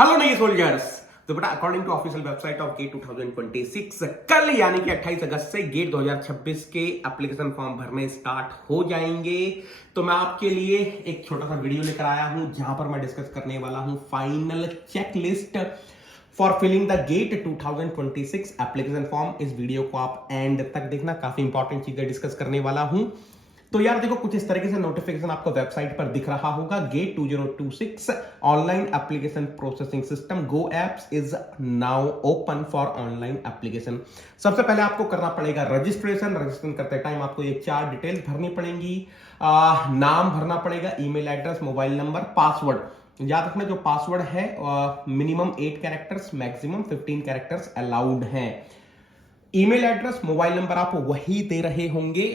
Hello नहीं soldiers. तो बेटा according to official website of GATE 2026 कल यानी कि 28 अगस्त से गेट 2026 के एप्लीकेशन फॉर्म भरने स्टार्ट हो जाएंगे। तो मैं आपके लिए एक छोटा सा वीडियो लेकर आया हूं जहां पर मैं डिस्कस करने वाला हूं final checklist for filling the GATE 2026 application form. इस वीडियो को आप एंड तक देखना, काफी इंपॉर्टेंट चीजें डिस्कस करने वाला हूं। तो यार देखो, कुछ इस तरीके से नोटिफिकेशन आपको वेबसाइट पर दिख रहा होगा। GATE 2026 online application processing system GOAPS is now open for online application. सबसे पहले आपको करना पड़ेगा रजिस्ट्रेशन करते टाइम आपको ये 4 डिटेल्स भरनी पड़ेंगी। नाम भरना पड़ेगा, email address, mobile number, password. याद रखना जो पासवर्ड है minimum 8 characters, maximum 15 characters allowed हैं। ईमेल एड्रेस, मोबाइल नंबर आप वही दे रहे होंगे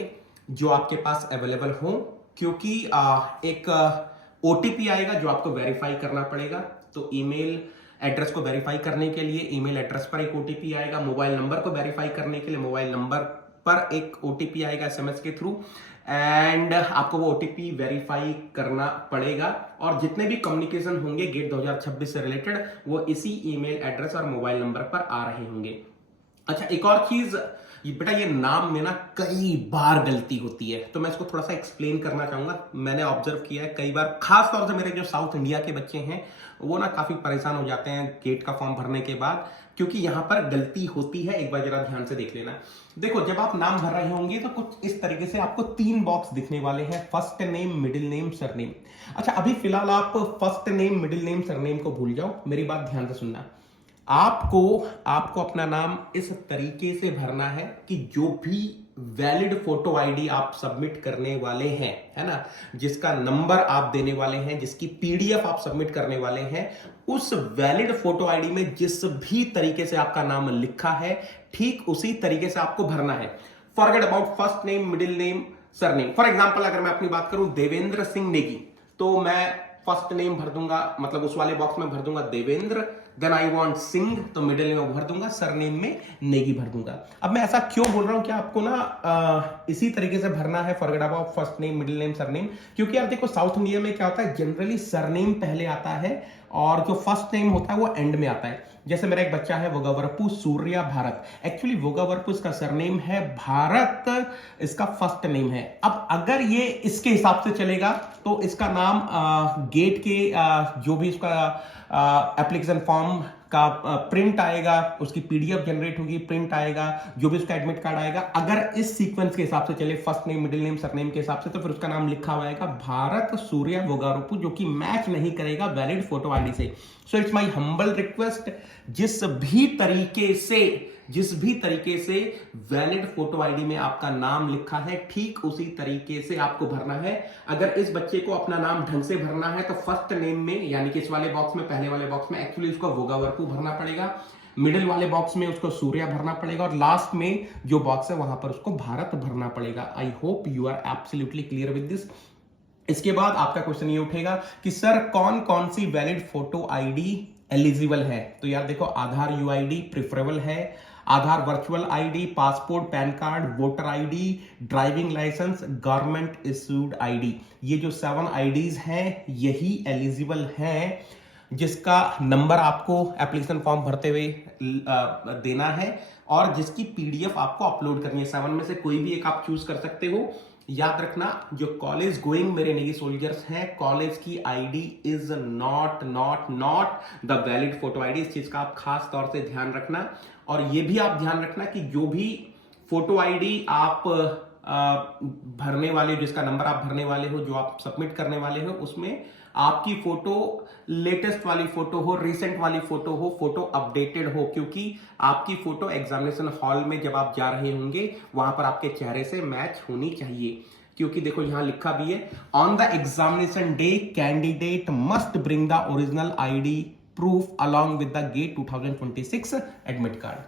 जो आपके पास अवेलेबल हो, क्योंकि एक ओटीपी आएगा जो आपको वेरीफाई करना पड़ेगा। तो ईमेल एड्रेस को वेरीफाई करने के लिए ईमेल एड्रेस पर एक ओटीपी आएगा, मोबाइल नंबर को वेरीफाई करने के लिए मोबाइल नंबर पर एक ओटीपी आएगा एसएमएस के थ्रू, एंड आपको वो ओटीपी वेरीफाई करना पड़ेगा। और जितने भी कम्युनिकेशन होंगे गेट 2026 से रिलेटेड वो इसी ईमेल एड्रेस और मोबाइल नंबर पर आ रहे होंगे। अच्छा, एक और चीज, बेटा ये नाम में ना कई बार गलती होती है, तो मैं इसको थोड़ा सा एक्सप्लेन करना चाहूंगा। मैंने ऑब्जर्व किया है कई बार, खास तौर से मेरे जो साउथ इंडिया के बच्चे हैं वो ना काफी परेशान हो जाते हैं गेट का फॉर्म भरने के बाद, क्योंकि यहां पर गलती होती है। एक बार जरा ध्यान से देख लेना। देखो, जब आप नाम भर रहे होंगे तो कुछ इस तरीके से आपको 3 बॉक्स दिखने वाले हैं, first name, middle name, surname. अच्छा, अभी फिलहाल आप first name, middle name, surname को भूल जाओ, मेरी बात ध्यान से सुनना। आपको अपना नाम इस तरीके से भरना है कि जो भी वैलिड फोटो आईडी आप सबमिट करने वाले हैं, है ना, जिसका नंबर आप देने वाले हैं, जिसकी पीडीएफ आप सबमिट करने वाले हैं, उस वैलिड फोटो आईडी में जिस भी तरीके से आपका नाम लिखा है ठीक उसी तरीके से आपको भरना है। Forget about first name, middle name, surname. For example अगर मैं अपनी बात करूं देवेंद्र सिंह नेगी, तो मैं फर्स्ट नेम भर दूंगा, मतलब उस वाले बॉक्स में भर दूंगा Devendra, then I want Singh, तो मिडिल नेम भर दूंगा, सरनेम में नेगी भर दूंगा। अब मैं ऐसा क्यों बोल रहा हूं कि आपको ना इसी तरीके से भरना है, forget about first name, middle name, surname, क्योंकि यार देखो साउथ इंडिया में क्या होता है, जनरली सरनेम पहले आता है और जो फर्स्ट नेम होता है वो एंड में आता है। जैसे मेरा एक बच्चा है वोगावरपु सूर्या भारत, एक्चुअली वोगावरपु इसका सरनेम है, भारत इसका फर्स्ट नेम है। अब अगर ये इसके हिसाब से चलेगा तो इसका नाम गेट के जो भी इसका एप्लीकेशन फॉर्म का प्रिंट आएगा, उसकी पीडीएफ जनरेट होगी, प्रिंट आएगा, जो भी उसका एडमिट कार्ड आएगा, अगर इस सीक्वेंस के हिसाब से चले, first name, middle name, surname के हिसाब से, तो फिर उसका नाम लिखा हुआ आएगा भारत सूर्या वोगावरपु, जो कि मैच नहीं करेगा वैलिड फोटो आईडी से। So it's my humble request, जिस भी तरीके से वैलिड फोटो आईडी में आपका नाम लिखा है ठीक उसी तरीके से आपको भरना है। अगर इस बच्चे को अपना नाम ढंग से भरना है तो फर्स्ट नेम में, यानी कि इस वाले बॉक्स में, पहले वाले बॉक्स में एक्चुअली उसको वोगावरपु भरना पड़ेगा, मिडिल वाले बॉक्स में उसको सूर्या भरना पड़ेगा, और लास्ट में जो बॉक्स है वहां पर उसको भारत भरना पड़ेगा। I hope you are absolutely clear with this. इसके बाद आपका क्वेश्चन ये उठेगा कि सर कौन कौन सी वैलिड फोटो आईडी एलिजिबल है। तो यार देखो, आधार यूआईडी प्रिफरेबल है, Aadhaar virtual ID, passport, PAN card, voter ID, driving licence, government issued ID, ये जो 7 आईडीज हैं यही एलिजिबल हैं, जिसका नंबर आपको एप्लीकेशन फॉर्म भरते हुए देना है और जिसकी पीडीएफ आपको अपलोड करनी है। 7 में से कोई भी एक आप चूज कर सकते हो। याद रखना, जो कॉलेज गोइंग मेरे नेगी सोल्जर्स हैं, कॉलेज की ID is not the valid photo ID. इस चीज का आप खास तौर से ध्यान रखना। और ये भी आप ध्यान रखना कि जो भी फोटो आईडी आप भरने वाले हो, जिसका नंबर आप भरने वाले हो, जो आप सबमिट करने वाले हो, उसमें आपकी फोटो लेटेस्ट वाली फोटो हो, रिसेंट वाली फोटो हो, फोटो अपडेटेड हो, क्योंकि आपकी फोटो एग्जामिनेशन हॉल में जब आप जा रहे होंगे वहां पर आपके चेहरे से मैच होनी चाहिए। क्योंकि देखो यहां लिखा भी है, on the examination day candidate must bring the original ID proof along with the GATE 2026 admit card.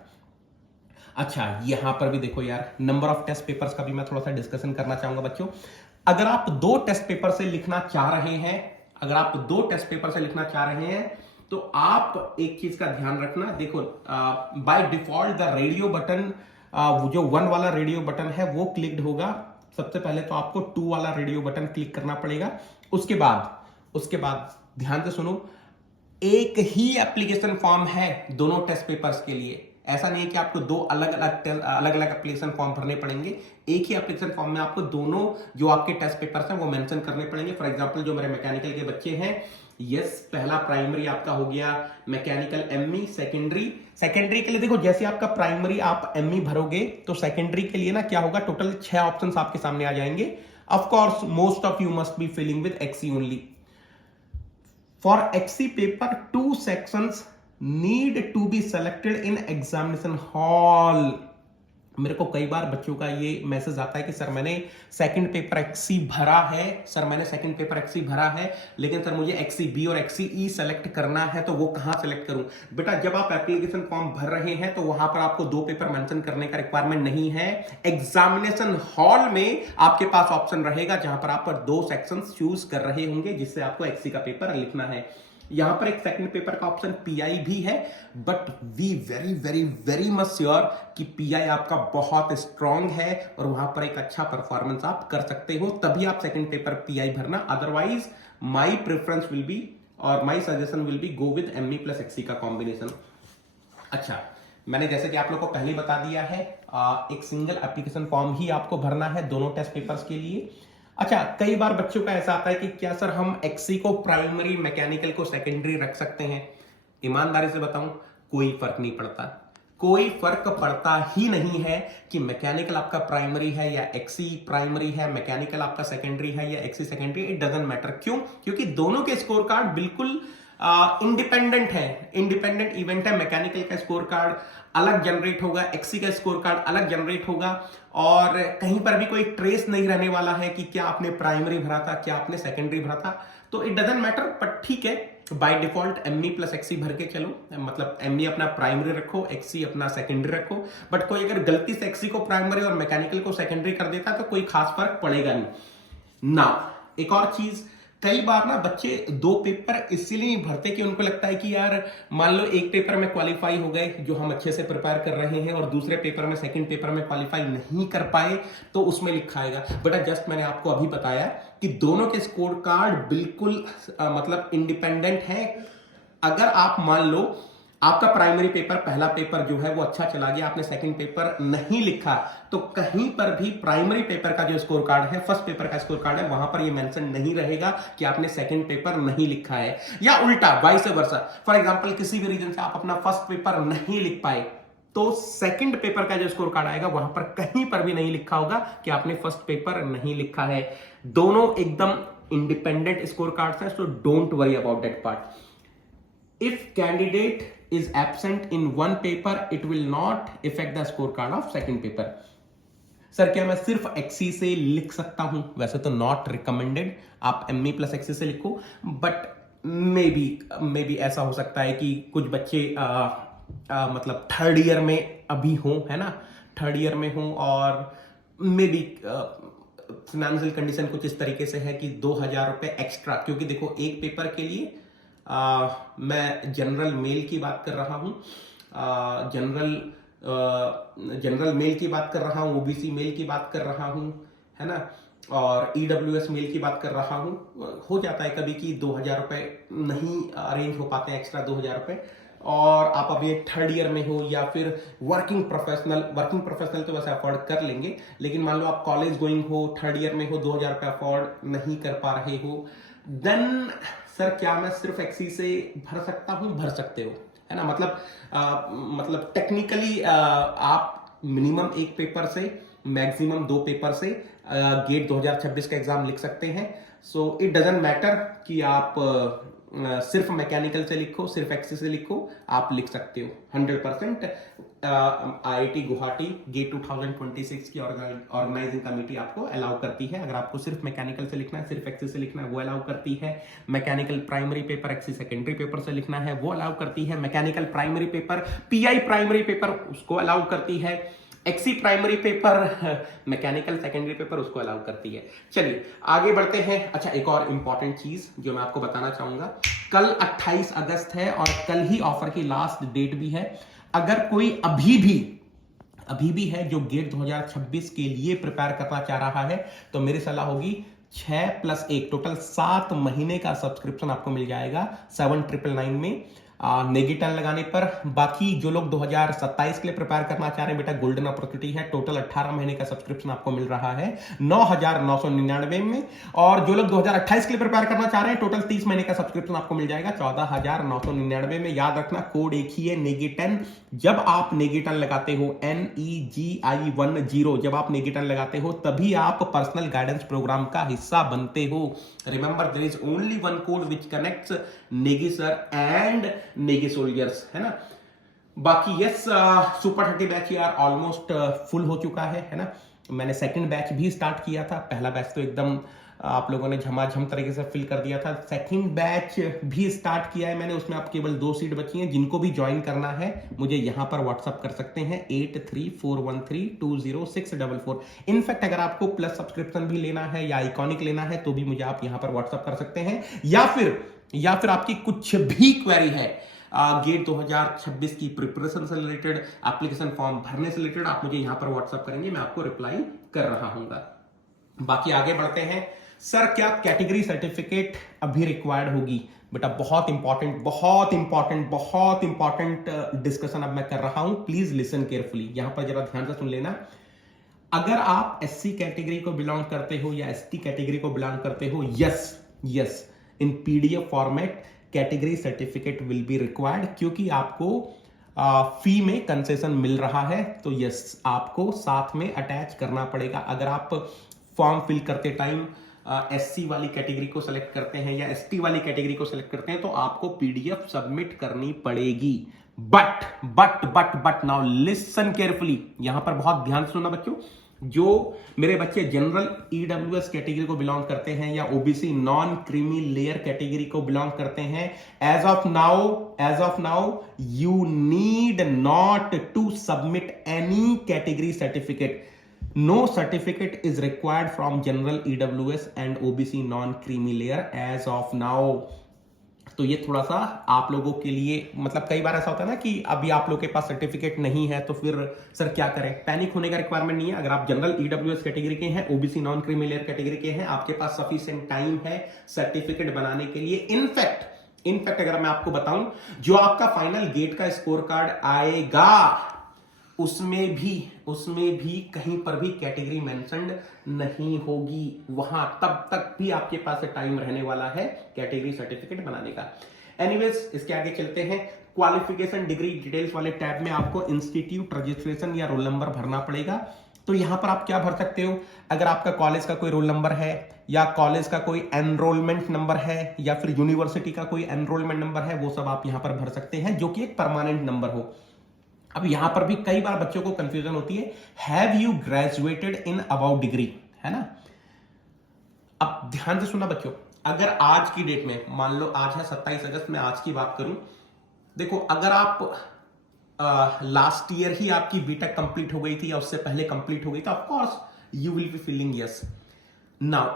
अच्छा, यहां पर भी देखो यार, नंबर ऑफ टेस्ट पेपर्स का भी मैं थोड़ा सा डिस्कशन करना चाहूंगा बच्चों। अगर आप 2 टेस्ट पेपर से लिखना चाह रहे हैं, तो आप एक चीज का ध्यान रखना। देखो, by default the radio button, जो 1 वाला रेडियो बटन है वो क्लिक्ड होगा। सबसे पहले तो आपको 2 वाला रेडियो बटन क्लिक करना पड़ेगा। उसके बाद ध्यान से सुनो, एक ही एप्लीकेशन फॉर्म है दोनों टेस्ट पेपर्स के लिए। ऐसा नहीं है कि आपको दो अलग अलग एप्लीकेशन फॉर्म भरने पड़ेंगे। एक ही एप्लीकेशन फॉर्म में आपको दोनों जो आपके टेस्ट पेपर्स हैं वो मेंशन करने पड़ेंगे। फॉर एग्जांपल जो मेरे मैकेनिकल के बच्चे हैं, यस, पहला प्राइमरी आपका हो गया मैकेनिकल एमई। सेकेंडरी के लिए देखो, जैसे आपका प्राइमरी आप एमई भरोगे तो सेकेंडरी के लिए ना क्या होगा, टोटल 6 ऑप्शंस आपके सामने आ जाएंगे। Of course most of you must be filling with XE only. For XE paper 2 sections need to be selected in examination hall। मेरे को कई बार बच्चों का ये मैसेज आता है कि सर मैंने सेकंड पेपर एक्सी भरा है, लेकिन सर मुझे एक्सी बी और एक्सी ई सेलेक्ट करना है, तो वो कहां सेलेक्ट करूं? बेटा, जब आप एप्लीकेशन फॉर्म भर रहे हैं तो वहां पर आपको 2 पेपर मेंशन करने का रिक्वायरमेंट नहीं है। एग्जामिनेशन हॉल में आपके पास ऑप्शन रहेगा जहां पर आप 2 सेक्शंस चूज कर रहे होंगे जिससे आपको एक्सी का पेपर लिखना है। यहां पर एक सेकंड पेपर का ऑप्शन पीआई भी है, but we very very very much sure कि पीआई आपका बहुत स्ट्रांग है और वहां पर एक अच्छा परफॉर्मेंस आप कर सकते हो, तभी आप सेकंड पेपर पीआई भरना। Otherwise my preference will be और my suggestion will be go with ME plus XE का कॉम्बिनेशन। अच्छा, मैंने जैसे कि आप लोग को पहले बता दिया है, एक सिंगल एप्लीकेशन फॉर्म ही आपको भरना है दोनों टेस्ट पेपर्स के लिए। अच्छा, कई बार बच्चों का ऐसा आता है कि क्या सर हम एक्सी को प्राइमरी, मैकेनिकल को सेकेंडरी रख सकते हैं? ईमानदारी से बताऊं, कोई फर्क नहीं पड़ता। कोई फर्क पड़ता ही नहीं है कि मैकेनिकल आपका प्राइमरी है या एक्सी प्राइमरी है, मैकेनिकल आपका सेकेंडरी है या XE secondary, it doesn't matter. क्यों? क्योंकि दोनों के स्कोर कार्ड बिल्कुल इंडिपेंडेंट है, इंडिपेंडेंट इवेंट है। मैकेनिकल का स्कोर कार्ड अलग जनरेट होगा, एक्सी का स्कोर कार्ड अलग जनरेट होगा, और कहीं पर भी कोई ट्रेस नहीं रहने वाला है कि क्या आपने प्राइमरी भरा था, क्या आपने सेकेंडरी भरा था। तो इट डजंट मैटर, बट ठीक है, by default ME plus XE भर के चलो, मतलब एमई अपना प्राइमरी रखो, एक्सी अपना सेकेंडरी रखो। बट कोई अगर गलती से एक्सी को प्राइमरी और मैकेनिकल को सेकेंडरी कर देता तो कोई खास फर्क पड़ेगा नहीं ना। एक और चीज, कई बार ना बच्चे 2 पेपर इसलिए नहीं भरते कि उनको लगता है कि यार मान लो एक पेपर में क्वालिफाई हो गए जो हम अच्छे से प्रिपेयर कर रहे हैं, और दूसरे पेपर में, सेकंड पेपर में क्वालिफाई नहीं कर पाए तो उसमें लिखा आएगा। बेटा, जस्ट मैंने आपको अभी बताया कि दोनों के स्कोर कार्ड बिल्कुल मतलब इंडिपेंडेंट है। अगर आप मान लो आपका प्राइमरी पेपर, पहला पेपर जो है वो अच्छा चला गया, आपने सेकंड पेपर नहीं लिखा, तो कहीं पर भी प्राइमरी पेपर का जो स्कोर कार्ड है, फर्स्ट पेपर का स्कोर कार्ड है, वहां पर ये मेंशन नहीं रहेगा कि आपने सेकंड पेपर नहीं लिखा है, या उल्टा वाइस वर्सा। फॉर एग्जांपल, किसी भी रीजन से आप अपना फर्स्ट पेपर नहीं लिख पाए तो सेकंड पेपर का जो स्कोर कार्ड आएगा वहां पर कहीं पर भी नहीं लिखा होगा कि आपने फर्स्ट पेपर नहीं लिखा है। दोनों एकदम इंडिपेंडेंट स्कोर कार्ड्स हैं, so don't worry about that part. If candidate is absent in one paper, it will not affect the scorecard of second paper. Sir, क्या मैं सिर्फ एक्सी से लिख सकता हूं? वैसे तो नॉट रिकमेंडेड, आप एमई प्लस एक्सी से लिखो, बट मे बी ऐसा हो सकता है कि कुछ बच्चे मतलब थर्ड ईयर में अभी हों, है ना, थर्ड ईयर में हों, और मे बी फाइनेंशियल कंडीशन कुछ इस तरीके से है कि 2000 रुपए एक्स्ट्रा, क्योंकि देखो एक पेपर के लिए मैं जनरल मेल की बात कर रहा हूँ, जनरल मेल की बात कर रहा हूँ, ओबीसी मेल की बात कर रहा हूँ, है ना, और ईडब्ल्यूएस मेल की बात कर रहा हूँ। हो जाता है कभी कि 2000 रुपए नहीं अरेंज हो पाते हैं, एक्स्ट्रा 2000 रुपए, और आप अभी थर्ड ईयर में हो या फिर वर्किंग प्रोफेशनल तो वैसे अफोर्ड कर लेंगे, लेकिन मान लो आप कॉलेज गोइंग हो, थर्ड ईयर में हो, 2000 रुपए अफोर्ड नहीं कर पा रहे हो, देन सर क्या मैं सिर्फ एक्सी से भर सकता हूं? भर सकते हो, है ना। मतलब टेक्निकली आप मिनिमम एक पेपर से, मैक्सिमम 2 पेपर से गेट 2026 का एग्जाम लिख सकते हैं। सो इट डजंट मैटर कि आप सिर्फ मैकेनिकल से लिखो, सिर्फ एक्सी से लिखो, आप लिख सकते हो 100%। आईआईटी गुवाहाटी गेट 2026 की ऑर्गेनाइजिंग कमेटी आपको अलाउ करती है। अगर आपको सिर्फ मैकेनिकल से लिखना है, सिर्फ एक्सी से लिखना है, वो अलाउ करती है। Mechanical primary paper, XE secondary paper से लिखना है, वो अलाउ करती है। Mechanical primary paper, PI primary paper, उसको अलाउ करती है। XE primary paper, mechanical secondary paper, उसको अलाउ करती है। चलिए आगे बढ़ते हैं। अच्छा, एक और इंपॉर्टेंट चीज जो मैं आपको बताना चाहूंगा, कल 28 अगस्त है और कल ही ऑफर की लास्ट डेट भी है। अगर कोई अभी भी है जो गेट 2026 के लिए प्रिपेयर करना चाह रहा है, तो मेरी सलाह होगी 6+1 टोटल 7 महीने का सब्सक्रिप्शन आपको मिल जाएगा 7,999 में नेगेटन लगाने पर। बाकी जो लोग 2027 के लिए प्रिपेयर करना चाह रहे हैं, बेटा गोल्डन अपॉर्चुनिटी है। टोटल 18 महीने का सब्सक्रिप्शन आपको मिल रहा है 9,999 में। और जो लोग 2028 के लिए प्रिपेयर करना चाह रहे हैं, टोटल 30 महीने का सब्सक्रिप्शन आपको मिल जाएगा 14,999 में। याद रखना कोड एक ही है, नेगेटन। जब आप नेगेटन लगाते हो NEGI10, जब आप नेगेटन लगाते हो तभी आप पर्सनल गाइडेंस प्रोग्राम का हिस्सा बनते हो। Remember, there is only one code which connects Negi sir and Negi soldiers, है ना। बाकी यस, सुपर 30 बैच यार ऑलमोस्ट फुल हो चुका है ना। मैंने सेकंड बैच भी स्टार्ट किया था। पहला बैच तो एकदम आप लोगों ने झमाझम तरीके से फिल कर दिया था। सेकंड बैच भी स्टार्ट किया है मैंने, उसमें आप केवल 2 सीट बची हैं। जिनको भी ज्वाइन करना है मुझे यहां पर व्हाट्सअप कर सकते हैं 8341320644। इनफैक्ट अगर आपको प्लस सब्सक्रिप्शन भी लेना है या आइकॉनिक लेना है तो भी मुझे आप यहां पर व्हाट्सअप कर सकते हैं। या फिर आपकी कुछ भी क्वेरी है गेट 2026 की प्रिपरेशन से रिलेटेड, एप्लीकेशन फॉर्म भरने से रिलेटेड, आप मुझे यहां पर व्हाट्सअप करेंगे, मैं आपको रिप्लाई कर रहा हूं। बाकी आगे बढ़ते हैं। सर क्या कैटेगरी सर्टिफिकेट अभी रिक्वायर्ड होगी? बेटा बहुत इंपॉर्टेंट डिस्कशन अब मैं कर रहा हूं, प्लीज लिसन केयरफुली। यहां पर जरा ध्यान से सुन लेना। अगर आप SC कैटेगरी को बिलोंग करते हो या ST कैटेगरी को बिलोंग करते हो, yes in PDF format category certificate will be required, क्योंकि आपको फी में कंसेशन मिल रहा है। तो यस, आपको साथ में अटैच करना पड़ेगा। अगर आप फॉर्म फिल करते टाइम SC वाली कैटेगरी को सिलेक्ट करते हैं या ST वाली कैटेगरी को सिलेक्ट करते हैं तो आपको PDF सबमिट करनी पड़ेगी। बट नाउ लिसन केयरफुली, यहां पर बहुत ध्यान से सुनना बच्चों। जो मेरे बच्चे जनरल EWS कैटेगरी को बिलोंग करते हैं या OBC non creamy layer category को बिलोंग करते हैं, as of now you need not to submit any category certificate. No certificate is required from general EWS and OBC non-creamy layer as of now. तो ये थोड़ा सा आप लोगों के लिए, मतलब कई बार ऐसा होता है ना कि अभी आप लोगों के पास सर्टिफिकेट नहीं है तो फिर सर क्या करें। पैनिक होने का रिक्वायरमेंट नहीं है। अगर आप जनरल EWS कैटेगरी के हैं, OBC non creamy layer category के हैं, आपके पास सफिशिएंट टाइम है सर्टिफिकेट बनाने के लिए। इनफैक्ट अगर मैं आपको बताऊं, जो आपका फाइनल गेट का स्कोर कार्ड आएगा उसमें भी कहीं पर भी कैटेगरी मेंशन्ड नहीं होगी। वहां तब तक भी आपके पास टाइम रहने वाला है कैटेगरी सर्टिफिकेट बनाने का। एनीवेज, इसके आगे चलते हैं। क्वालिफिकेशन डिग्री डिटेल्स वाले टैब में आपको इंस्टीट्यूट रजिस्ट्रेशन या रोल नंबर भरना पड़ेगा। तो यहां पर आप क्या भर सकते हो? अगर आपका कॉलेज का कोई रोल नंबर है या कॉलेज का कोई एनरोलमेंट नंबर है या फिर यूनिवर्सिटी का कोई एनरोलमेंट नंबर है, वो सब आप यहां पर भर सकते हैं, जो कि एक परमानेंट नंबर हो। अब यहां पर भी कई बार बच्चों को कंफ्यूजन होती है, have you graduated in about degree, है ना। अब ध्यान से सुनना बच्चों, अगर आज की डेट में, मान लो आज है 27 अगस्त, में आज की बात करूं, देखो अगर आप लास्ट ईयर ही आपकी बीटेक कंप्लीट हो गई थी या उससे पहले कंप्लीट हो गई तो of course you will be feeling yes. Now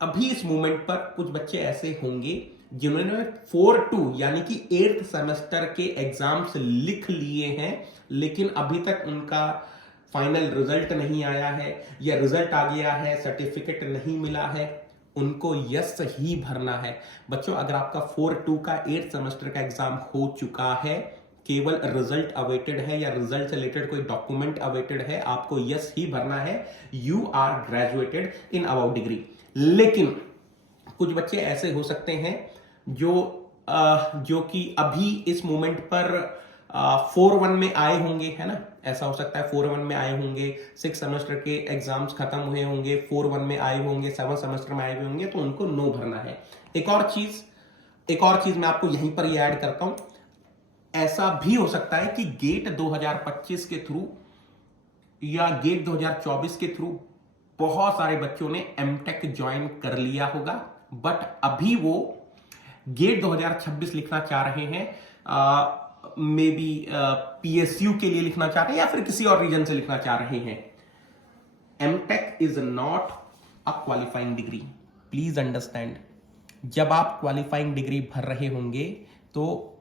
अभी इस मोमेंट पर कुछ बच्चे ऐसे होंगे जिन्होंने 4-2 यानी कि 8th सेमेस्टर के एग्जाम्स लिख लिए हैं, लेकिन अभी तक उनका फाइनल रिजल्ट नहीं आया है या रिजल्ट आ गया है, सर्टिफिकेट नहीं मिला है, उनको यस ही भरना है। बच्चों अगर आपका 4-2 का 8th सेमेस्टर का एग्जाम हो चुका है, केवल रिजल्ट अवेटेड है या रिजल्ट से रिलेटेड कोई डॉक्यूमेंट अवेटेड है, आपको यस ही भरना है। You are graduated in about degree. लेकिन कुछ बच्चे ऐसे हो सकते हैं जो कि अभी इस मोमेंट पर 4-1 में आए होंगे, है ना। ऐसा हो सकता है 4-1 में आए होंगे, 6 सेमेस्टर के एग्जाम्स खत्म हुए होंगे, 4-1 में आए होंगे, 7 सेमेस्टर में आए हुए होंगे, तो उनको नो भरना है। एक और चीज मैं आपको यहीं पर ये ऐड करता हूं, ऐसा भी हो सकता है कि गेट 2025 के थ्रू या गेट 2024 के थ्रू बहुत सारे बच्चों ने एमटेक ज्वाइन कर लिया होगा, बट अभी वो गेट 2026 लिखना चाह रहे हैं, मे बी PSU के लिए लिखना चाह रहे हैं या फिर किसी और रीजन से लिखना चाह रहे हैं। MTech is not a qualifying degree, please understand. जब आप क्वालिफाइंग डिग्री भर रहे होंगे तो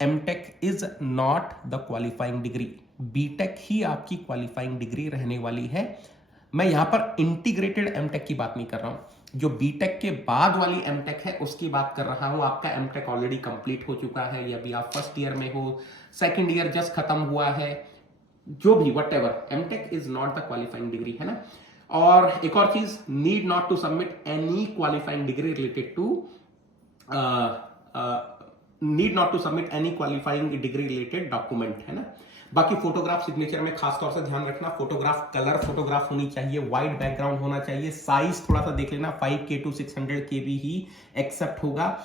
MTech is not the qualifying degree, BTech ही आपकी क्वालिफाइंग डिग्री रहने वाली है। मैं यहां पर इंटीग्रेटेड एमटेक की बात नहीं कर रहा हूं, जो बीटेक के बाद वाली एमटेक है उसकी बात कर रहा हूं। आपका एमटेक ऑलरेडी कंप्लीट हो चुका है या अभी आप फर्स्ट ईयर में हो, सेकंड ईयर जस्ट खत्म हुआ है, जो भी whatever, MTech is not the qualifying degree, है ना। और एक और चीज, need not to submit any qualifying degree related to need not to submit any qualifying degree related document, है ना। बाकी फोटोग्राफ सिग्नेचर में खासतौर से ध्यान रखना, फोटोग्राफ कलर फोटोग्राफ होनी चाहिए, वाइट बैकग्राउंड होना चाहिए, साइज थोड़ा सा देख लेना, 5K to 600KB ही एक्सेप्ट होगा।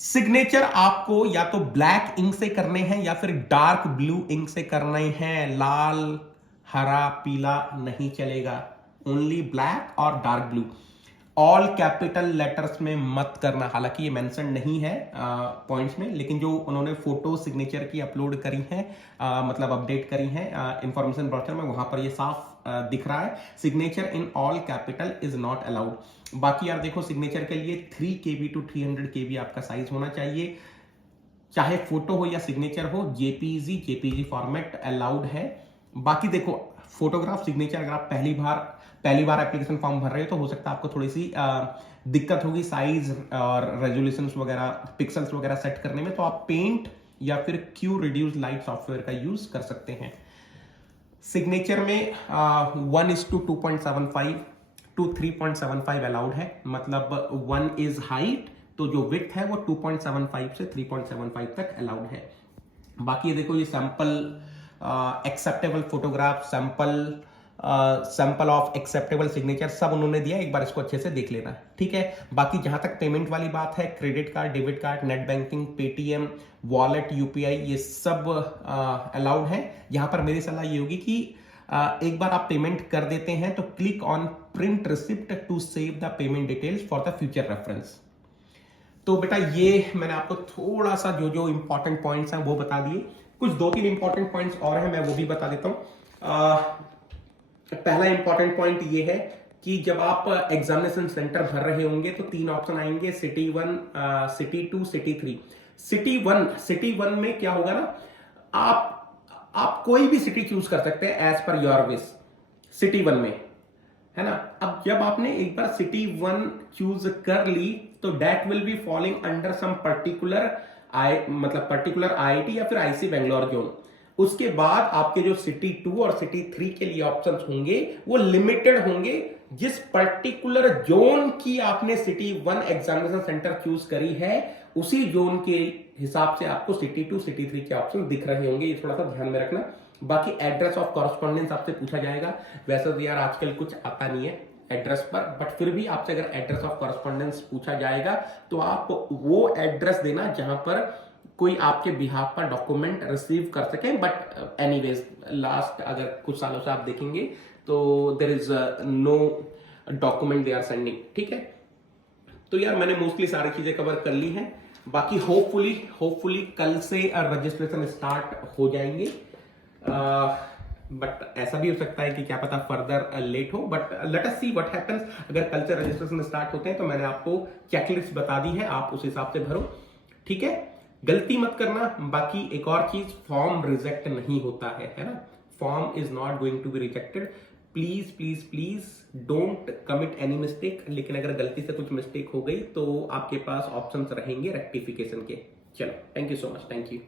सिग्नेचर आपको या तो ब्लैक इंक से करने हैं या फिर डार्क ब्लू इंक से करने हैं, लाल हरा पीला नहीं चलेगा, ओनली ब्लैक और dark blue. All capital letters में मत करना, हालांकि ये मेंशन नहीं है पॉइंट्स में, लेकिन जो उन्होंने फोटो सिग्नेचर की अपलोड करी है, मतलब अपडेट करी है इंफॉर्मेशन ब्रोचर में, वहां पर ये साफ दिख रहा है, signature in all capital is not allowed. बाकी यार देखो, सिग्नेचर के लिए 3KB to 300KB आपका साइज होना चाहिए, चाहे फोटो हो या सिग्नेचर हो, जेपीजी फॉर्मेट अलाउड है। बाकी देखो, फोटोग्राफ सिग्नेचर अगर आप पहली बार एप्लीकेशन फॉर्म भर रहे हो तो हो सकता है आपको थोड़ी सी दिक्कत होगी साइज और रेजोल्यूशन वगैरह, पिक्सल्स वगैरह सेट करने में, तो आप पेंट या फिर क्यू रिड्यूस लाइट सॉफ्टवेयर का यूज कर सकते हैं। सिग्नेचर में 1:2.75 to 3.75 अलाउड है, मतलब 1 इज हाइट, तो जो विड्थ है वो 2.75 से 3.75 तक अलाउड है। बाकी ये देखो, ये sample acceptable photograph, sample of acceptable signature सब उन्होंने दिया, एक बार इसको अच्छे से देख लेना, ठीक है। बाकी जहां तक पेमेंट वाली बात है, credit card, debit card, net banking, Paytm, wallet, UPI, ये सब अलाउड है। यहां पर मेरी सलाह ये होगी कि एक बार आप पेमेंट कर देते हैं तो click on print receipt to save the payment details for the future reference. तो बेटा ये मैंने आपको थोड़ा सा जो इंपॉर्टेंट पॉइंट्स हैं वो बता दिए, कुछ 2-3 इंपॉर्टेंट पॉइंट्स और हैं, मैं वो भी बता देता हूं। पहला इंपॉर्टेंट पॉइंट ये है कि जब आप एग्जामिनेशन सेंटर भर रहे होंगे तो 3 ऑप्शन आएंगे, city 1, city 2, city 3। City one में क्या होगा ना, आप कोई भी सिटी चूज कर सकते हैं as per your wish, city 1 में, है ना। अब जब आपने एक बार सिटी 1 चूज कर ली तो that will be following under some particular IIT या फिर IC बेंगलोर जोन। उसके बाद आपके जो सिटी 2 और सिटी 3 के लिए ऑप्शंस होंगे वो लिमिटेड होंगे, जिस पर्टिकुलर जोन की आपने सिटी 1 एग्जामिनेशन सेंटर चूज करी है उसी जोन के हिसाब से आपको सिटी 2, सिटी 3 के ऑप्शन दिख रहे होंगे, ये थोड़ा सा ध्यान में रखना। बाकी एड्रेस ऑफ कॉरेस्पॉन्डेंस आपसे पूछा जाएगा, वैसे तो यार आजकल कुछ आता नहीं है एड्रेस पर, बट फिर भी आपसे अगर एड्रेस ऑफ कॉरेस्पॉन्डेंस पूछा जाएगा तो आप वो एड्रेस देना जहां पर कोई आपके बिहाफ पर डॉक्यूमेंट रिसीव कर सके। बट एनीवेज, लास्ट अगर कुछ सालों से आप देखेंगे तो there is no document they are sending, ठीक है। तो यार मैंने मोस्टली सारी चीजें कवर कर ली हैं। बाकी होपफुली कल से रजिस्ट्रेशन स्टार्ट हो जाएंगे, बट ऐसा भी हो सकता है कि क्या पता फर्दर लेट हो, but let us see what happens. अगर कल से रजिस्ट्रेशन स्टार्ट होते हैं तो मैंने आपको चेकलिस्ट बता दी है, आप उस हिसाब से भरो, ठीक है। गलती मत करना। बाकी एक और चीज, फॉर्म रिजेक्ट नहीं होता है ना, form is not going to be rejected. Please please please don't commit any mistake. लेकिन अगर गलती से कुछ मिस्टेक हो गई तो आपके पास ऑप्शंस रहेंगे रेक्टिफिकेशन के। चलो, thank you so much, thank you.